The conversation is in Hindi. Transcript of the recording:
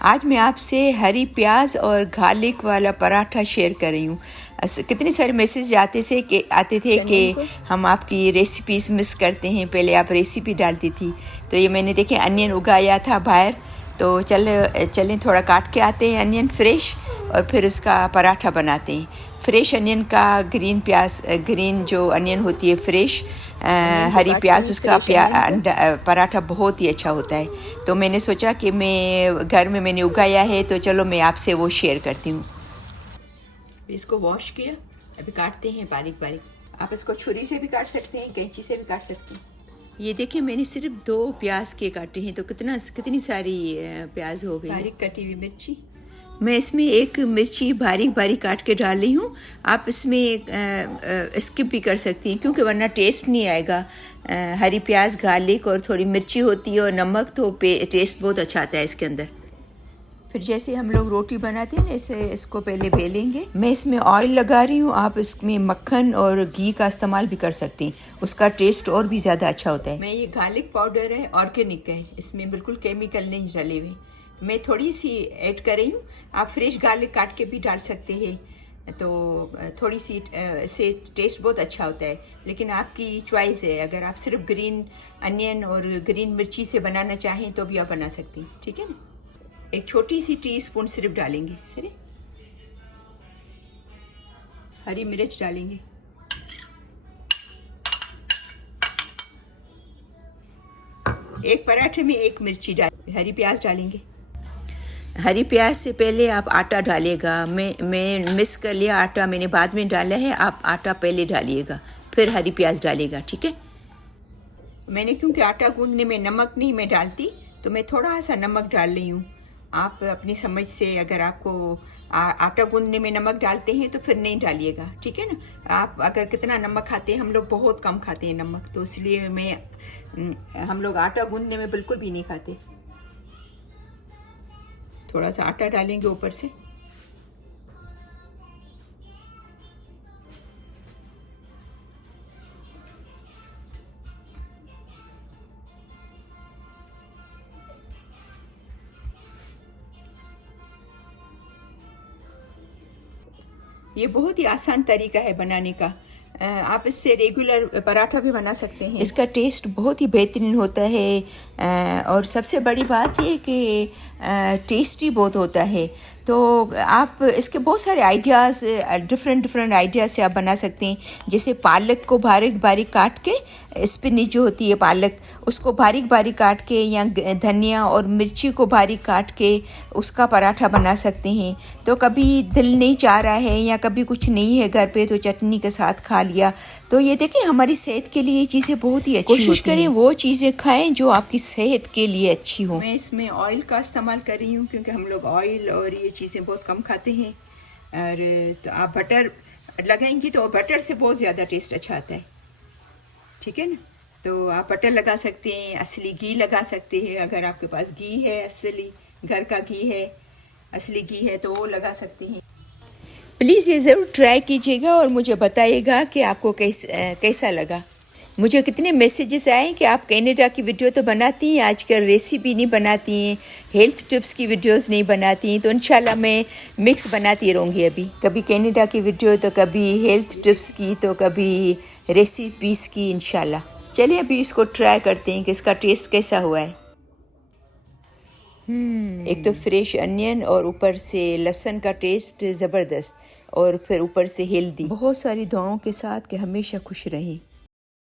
आज मैं आपसे हरी प्याज और गार्लिक वाला पराठा शेयर कर रही हूँ। कितने सारे मैसेज आते थे कि हम आपकी रेसिपीज़ मिस करते हैं, पहले आप रेसिपी डालती थी। तो ये मैंने देखे अनियन उगाया था बाहर, तो चलें थोड़ा काट के आते हैं अनियन फ्रेश और फिर उसका पराठा बनाते हैं। फ्रेश अनियन का ग्रीन जो अनियन होती है फ्रेश हरी प्याज, उसका पराठा बहुत ही अच्छा होता है। तो मैंने सोचा कि मैं घर में मैंने उगाया है, तो चलो मैं आपसे वो शेयर करती हूँ। इसको वॉश किया, अभी काटते हैं बारीक बारीक। आप इसको छुरी से भी काट सकते हैं, कैंची से भी काट सकते हैं। ये देखिए मैंने सिर्फ 2 प्याज के काटे हैं, तो कितनी सारी प्याज हो गई। बारीक कटी हुई मिर्ची, मैं इसमें एक मिर्ची बारीक बारीक काट के डाल रही हूँ। आप इसमें स्किप भी कर सकती हैं, क्योंकि वरना टेस्ट नहीं आएगा। हरी प्याज, गार्लिक और थोड़ी मिर्ची होती है और नमक, तो टेस्ट बहुत अच्छा आता है इसके अंदर। फिर जैसे हम लोग रोटी बनाते हैं ना, ऐसे इसको पहले बेलेंगे। मैं इसमें ऑयल लगा रही हूँ, आप इसमें मक्खन और घी का इस्तेमाल भी कर सकती हैं, उसका टेस्ट और भी ज़्यादा अच्छा होता है। मैं ये गार्लिक पाउडर है, ऑर्गेनिक है, इसमें बिल्कुल केमिकल नहीं डले हुए। मैं थोड़ी सी ऐड कर रही हूँ, आप फ्रेश गार्लिक काट के भी डाल सकते हैं, तो थोड़ी सी से टेस्ट बहुत अच्छा होता है। लेकिन आपकी चॉइस है, अगर आप सिर्फ ग्रीन अनियन और ग्रीन मिर्ची से बनाना चाहें तो भी आप बना सकती हैं, ठीक है ना। एक छोटी सी टीस्पून सिर्फ डालेंगे, सिर्फ हरी मिर्च डालेंगे। एक पराठे में 1 मिर्ची हरी प्याज डालेंगे। हरी प्याज से पहले आप आटा डालिएगा। मैं मिस कर लिया आटा, मैंने बाद में डाला है। आप आटा पहले डालिएगा, फिर हरी प्याज डालिएगा, ठीक है। मैंने क्योंकि आटा गूंदने में नमक नहीं मैं डालती, तो मैं थोड़ा सा नमक डाल रही हूँ। आप अपनी समझ से, अगर आपको आटा गूंदने में नमक डालते हैं तो फिर नहीं डालिएगा, ठीक है ना। आप अगर कितना नमक खाते हैं, हम लोग बहुत कम खाते हैं नमक, तो इसलिए हम लोग आटा गूंदने में बिल्कुल भी नहीं खाते। थोड़ा सा आटा डालेंगे ऊपर से। ये बहुत ही आसान तरीका है बनाने का। आप इससे रेगुलर पराठा भी बना सकते हैं। इसका टेस्ट बहुत ही बेहतरीन होता है, और सबसे बड़ी बात ये कि टेस्टी बहुत होता है। तो आप इसके बहुत सारे आइडियाज़, डिफरेंट आइडियाज़ से आप बना सकते हैं। जैसे पालक को बारीक बारीक काट के, स्पिनच जो होती है पालक, उसको बारीक बारीक काट के, या धनिया और मिर्ची को बारीक काट के उसका पराठा बना सकते हैं। तो कभी दिल नहीं चाह रहा है या कभी कुछ नहीं है घर पे, तो चटनी के साथ खा लिया। तो ये देखिए हमारी सेहत के लिए ये चीज़ें बहुत ही अच्छी होती हैं। कोशिश करें वो चीज़ें खाएं जो आपकी सेहत के लिए अच्छी हो। मैं इसमें ऑयल का इस्तेमाल कर रही हूँ, क्योंकि हम लोग ऑयल और ये चीज़ें बहुत कम खाते हैं। और तो आप बटर लगाएंगी तो बटर से बहुत ज़्यादा टेस्ट अच्छा आता है, ठीक है ना। तो आप बटर लगा सकते हैं, असली घी लगा सकते हैं। अगर आपके पास घी है, असली घर का घी है, असली घी है, तो वो लगा सकते हैं। प्लीज़ ये ज़रूर ट्राई कीजिएगा और मुझे बताइएगा कि आपको कैसा लगा। मुझे कितने मैसेजेस आए कि आप कनाडा की वीडियो तो बनाती हैं, आजकल रेसिपी नहीं बनाती हैं, हेल्थ टिप्स की वीडियोस नहीं बनाती हैं। तो इंशाल्लाह मैं मिक्स बनाती रहूँगी। अभी कभी कनाडा की वीडियो, तो कभी हेल्थ टिप्स की, तो कभी रेसिपीज़ की, इंशाल्लाह। चलिए अभी इसको ट्राई करते हैं कि इसका टेस्ट कैसा हुआ है। एक तो फ्रेश अनियन और ऊपर से लहसुन का टेस्ट ज़बरदस्त, और फिर ऊपर से हेल्दी। बहुत सारी दुआओं के साथ कि हमेशा खुश रहें।